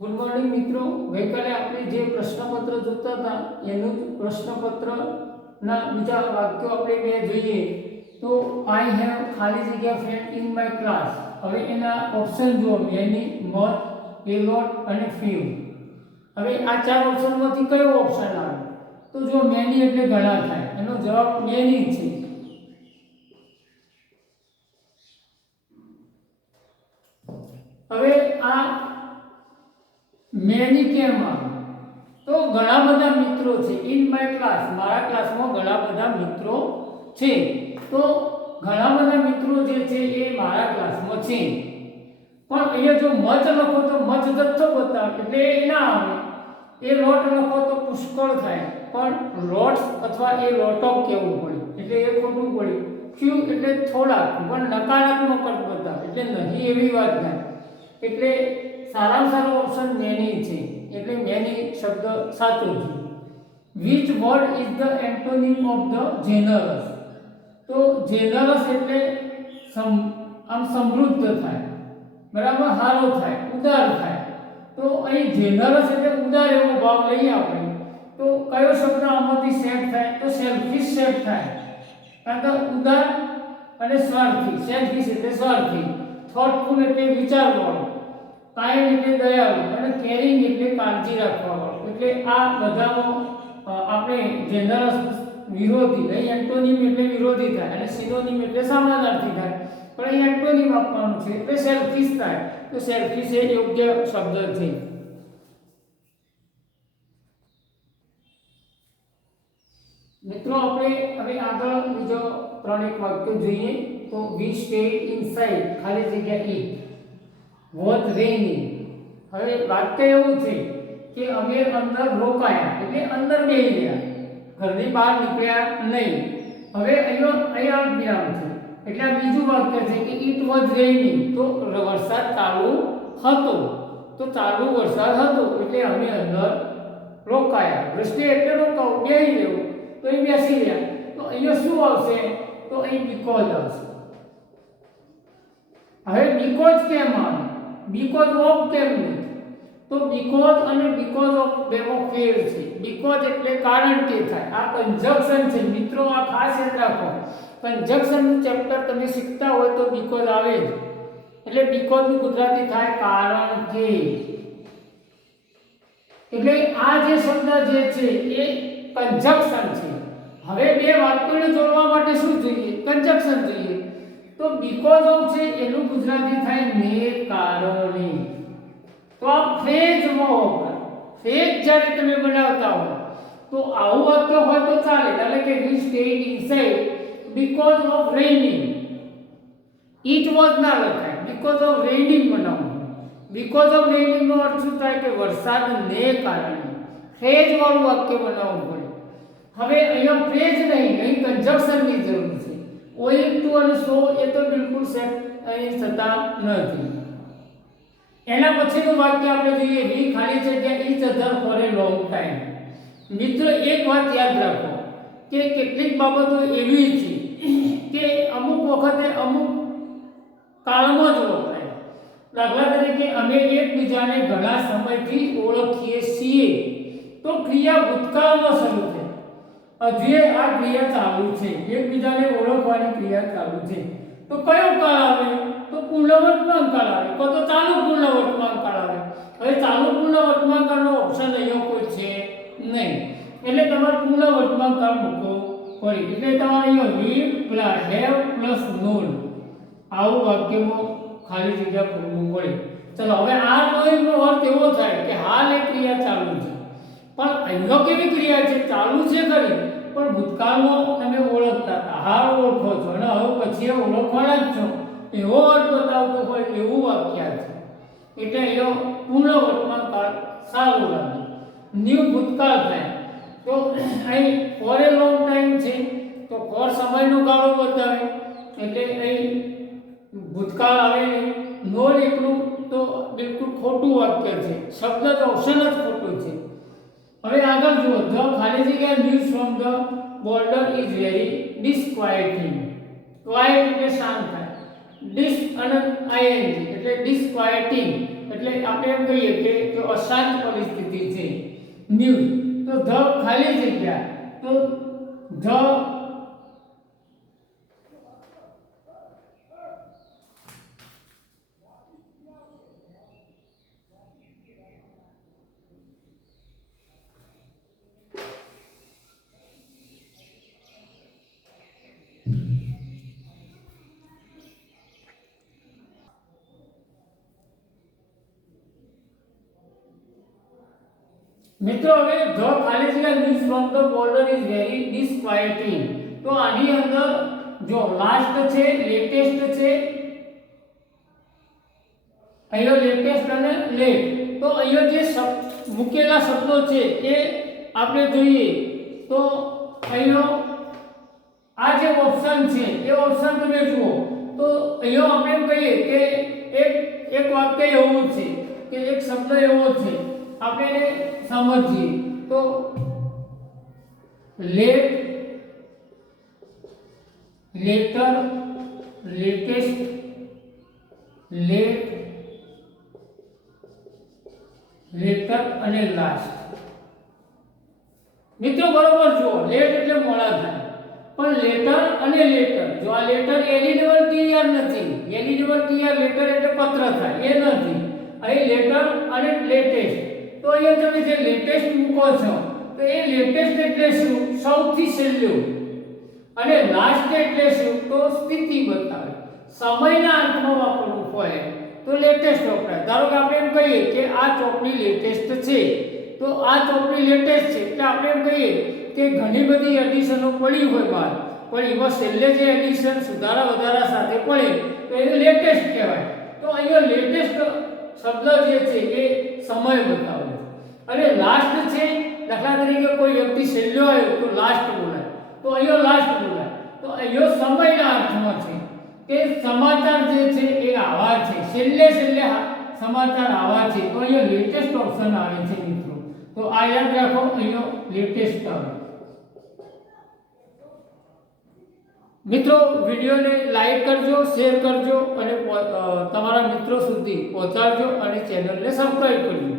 Good morning મિત્રો, ગઈકાલે આપણે જે પ્રશ્નપત્ર જોતા હતા એનું જ પ્રશ્નપત્રના બીજા વાક્યો આપણે બે જોઈએ તો આઈ હેવ ખાલી જગ્યા ફ્રેન્ડ ઇન માય ક્લાસ. હવે એના ઓપ્શન જુઓ, મેની, મચ, એ લોટ અને ફ્યુ. હવે આ ચાર ઓપ્શનમાંથી કયો ઓપ્શન આવે? તો જો મેની એટલે ઘણા થાય, એનો જવાબ મેની છે. હવે આ મેની કેમ આવે? તો ઘણા બધા મિત્રો છે. ઇન માય ક્લાસ, મારા ક્લાસમાં ઘણા બધા મિત્રો છે. તો ઘણા બધા મિત્રો જે છે એ મારા ક્લાસમાં છે. પણ અહીંયા જો મચ લખો તો મચ જથ્થો બતાવે એટલે એ ના આવે. એ લોટ લખો તો પુષ્કળ થાય, પણ લોટ્સ અથવા એ લોટો કેવું પડે એટલે એ ખોટું પડે. ફ્યુ એટલે થોડાક, પણ નકારાત્મક અર્થ બતાવે એટલે નહીં એવી વાત થાય. એટલે સારામાં સારો ઓપ્શન મેની છે, એટલે મેની શબ્દ સાચો છે. Which word is the antonym of the generous? તો જેનરસ એટલે આમ સમૃદ્ધ થાય, બરાબર, સારો થાય, ઉદાર થાય. તો અહીં જેનરસ એટલે ઉદાર એવો ભાવ લઈએ આપણે, તો કયો શબ્દ આમાંથી સેટ થાય? તો સેલ્ફિશ સેટ થાય, કારણ કે ઉદાર અને સ્વાર્થી. સેલ્ફિશ એટલે સ્વાર્થી, થોટફુલ એટલે વિચારવાળો, કાઇન્ડ એટલે દયાળુ અને કેરિંગ એટલે કાળજી રાખવાવાળો. એટલે આ બધાનો આપણે જેનરસ વિરોધી, અહીં એન્ટોનિમ એટલે વિરોધી થાય અને સિનોનિમ એટલે સમાનાર્થી થાય, પણ અહીં એન્ટોનિમ આપવાનું છે એટલે સેલ્ફિશ થાય. તો સેલ્ફિશ એ યોગ્ય શબ્દ છે. મિત્રો આપણે હવે આગળ બીજો ત્રણ એક વાક્ય જોઈએ તો વી સ્ટેડ ઇનસાઇડ ખાલી જગ્યા ઇટ વોઝ રેઇનિંગ. હવે વાક્ય એવું છે કે અમે અંદર રોકાયા એટલે અંદર બેસી ગયા, ઘરની બહાર નીકળ્યા નહીં. હવે અહીંયા વિરામ છે એટલે આ બીજું વાક્ય છે કે ઇટ વોઝ રેઇનિંગ, તો વરસાદ ચાલુ હતો. તો ચાલુ વરસાદ હતો એટલે અમે અંદર રોકાયા. વૃષ્ટિ એટલે રોકાવું, બેસી રહેવું, તો અહીં બેસી રહ્યા. તો અહીંયા શું આવશે? તો અહીં બીકોઝ આવશે. હવે બીકોઝ કેમ આવે? બીકોઝ ઓફ કેમ નહીં? તો બીકોઝ અને બીકોઝ ઓફ બેમાં ફેર છે. બીકોઝ એટલે કારણ કે થાય, આ કન્જક્શન છે મિત્રો, આ ખાસ યાદ રાખો. કન્જક્શનનું ચેપ્ટર તમે શીખતા હોય તો બીકોઝ આવે જ. એટલે બીકોઝનું ગુજરાતી થાય કારણ કે. એટલે આ જે શબ્દ જે છે એ કન્જક્શન છે. હવે બે વાક્યોને જોડવા માટે શું જોઈએ? કન્જક્શન જોઈએ. તો બીકોઝ ઓફ છે એનું ગુજરાતી થાય ને કારણે. તો આ ફ્રેઝમાં વપરાય. ફ્રેઝ જ્યારે તમે બનાવતા હો તો આવું વાક્ય હોય તો ચાલે. એટલે કે we stayed inside because of raining. It was ના લખાય, બીકોઝ ઓફ રેઇનિંગ બનાવવું. બીકોઝ ઓફ રેઇનિંગ નો અર્થ શું થાય? કે વરસાદને કારણે. ફ્રેઝ વાળું વાક્ય બનાવવું પડે. હવે અહીંયા ફ્રેઝ નહીં, અહીં કન્જક્શનની જરૂર છે. ઓઇંગ ટુ અને સો એ તો બિલકુલ સેટ અહીં થતા નથી. એના પછીનું વાક્ય આપણે જોઈએ, વી ખાલી જગ્યા ઈચ અધર ફોર એ લોંગ ટાઈમ. મિત્રો એક વાત યાદ રાખો કે કેટલીક બાબતો એવી છે કે અમુક વખતે અમુક કાળમાં જ વપરાય. દાખલા તરીકે અમે એકબીજાને ઘણા સમયથી ઓળખીએ છીએ, તો ક્રિયા ભૂતકાળમાં શરૂ થઈ. હજી આ ક્રિયા ચાલુ છે, એકબીજાને ઓળખવાની ક્રિયા ચાલુ છે. તો કયો કાળ આવે? તો પૂર્ણ વર્તમાન કાળ આવે, તો ચાલુ પૂર્ણ વર્તમાન કાળ આવે. હવે ચાલુ પૂર્ણ વર્તમાન કાળનો ઓપ્શન અહીંયા કોઈ છે નહીં, એટલે તમારે પૂર્ણ વર્તમાન કાળ મૂકવો પડે. એટલે તમારે અહીંયા વી પ્લસ હેવ પ્લસ નોન આવું વાક્યમાં ખાલી જગ્યા પૂરવું પડે. ચલો હવે આ નોનો અર્થ એવો થાય કે હાલ એ ક્રિયા ચાલુ છે, પણ અહીંયા કેવી ક્રિયા છે? ચાલુ છે ખરી, પણ ભૂતકાળમાં તમે ઓળખતા હતા, હાલ ઓળખો છો અને હવે પછી ઓળખવાના જ છો, એવો અર્થ બતાવતો હોય એવું વાક્ય છે. એટલે એનો પૂર્ણ વર્તમાન કાળ સારું લાગે. ન્યૂ ભૂતકાળ થાય. તો અહીં ફોર એ લોંગ ટાઈમ છે, તો ફોર સમયનો ગાળો બતાવે એટલે અહીં ભૂતકાળ આવે. નોન એકલું તો બિલકુલ ખોટું વાક્ય છે, શબ્દ જ ઓપ્શન જ ખોટું છે. હવે આગળ જુઓ, ધ ખાલી જગ્યા news from the border is very disquieting. Quiet એટલે શાંત થાય, ડિસ અને આઈએનજી એટલે ડિસ્ક્વાઇટિંગ એટલે આપણે એમ કહીએ કે જો અશાંત પરિસ્થિતિ છે ન્યૂઝ, તો ધ ખાલી જગ્યા, તો ધ મિત્રો હવે ધ ખાલી જગ્યા news from the border is very disquieting, તો આની અંદર જો લાસ્ટ છે, લેટેસ્ટ છે, અહીંયા લેટેસ્ટ અને લેટ, તો અહીંયા જે મૂકેલા શબ્દો છે એ આપણે જોઈએ તો અહીંયા આ જે ઓપ્શન છે એ ઓપ્શન તમે જુઓ તો અહીંયા આપણે એમ કહીએ કે એક વાક્ય એવું છે કે એક શબ્દ એવો છે, આપણે એને સમજીએ તો late, later, latest, late, later અને લાસ્ટ. મિત્રો બરોબર જુઓ, લેટ એટલે મોડા થાય, પણ લેટર અને લેટર, જો આ લેટર એલિજિબલ ટીઆર નથી, એલિજિબલ ટીઆર લેટર એટલે પત્ર થાય એ નથી, અહીં લેટર અને લેટેસ્ટ, તો અહીંયા તમે જે લેટેસ્ટ મૂકો છો તો એ લેટેસ્ટ એટલે શું, સૌથી છેલ્લું, અને લાસ્ટ એટલે શું, તો સ્થિતિ બતાવે, સમયના અંતમાં વાપરવું હોય તો લેટેસ્ટ વપરાય. ધારો કે આપણે એમ કહીએ કે આ ચોપડી લેટેસ્ટ છે, તો આ ચોપડી લેટેસ્ટ છે એટલે આપણે એમ કહીએ કે ઘણી બધી એડિશનો પડી હોય બહાર, પણ એમાં છેલ્લે જે એડિશન સુધારા વધારા સાથે પડે તો એ લેટેસ્ટ કહેવાય. તો અહીંયા લેટેસ્ટ શબ્દ જે છે એ સમય બતાવે, અને લાસ્ટ છે, દાખલા તરીકે કોઈ વ્યક્તિ છેલ્લો આવ્યો તો લાસ્ટ બોલાય, તો અહીંયા લાસ્ટ બોલાય, તો અહીંયા સમયના અર્થમાં છે કે સમાચાર જે છે એ આવા છે, છેલ્લે સમાચાર આવા છે, તો અહીંયા લેટેસ્ટ ઓપ્શન આવે છે મિત્રો. તો આ યાદ રાખો, અહીંયા લેટેસ્ટ આવે. મિત્રો વિડીયોને લાઈક કરજો, શેર કરજો અને તમારા મિત્રો સુધી પહોંચાડજો અને ચેનલને સબસ્ક્રાઇબ કરજો.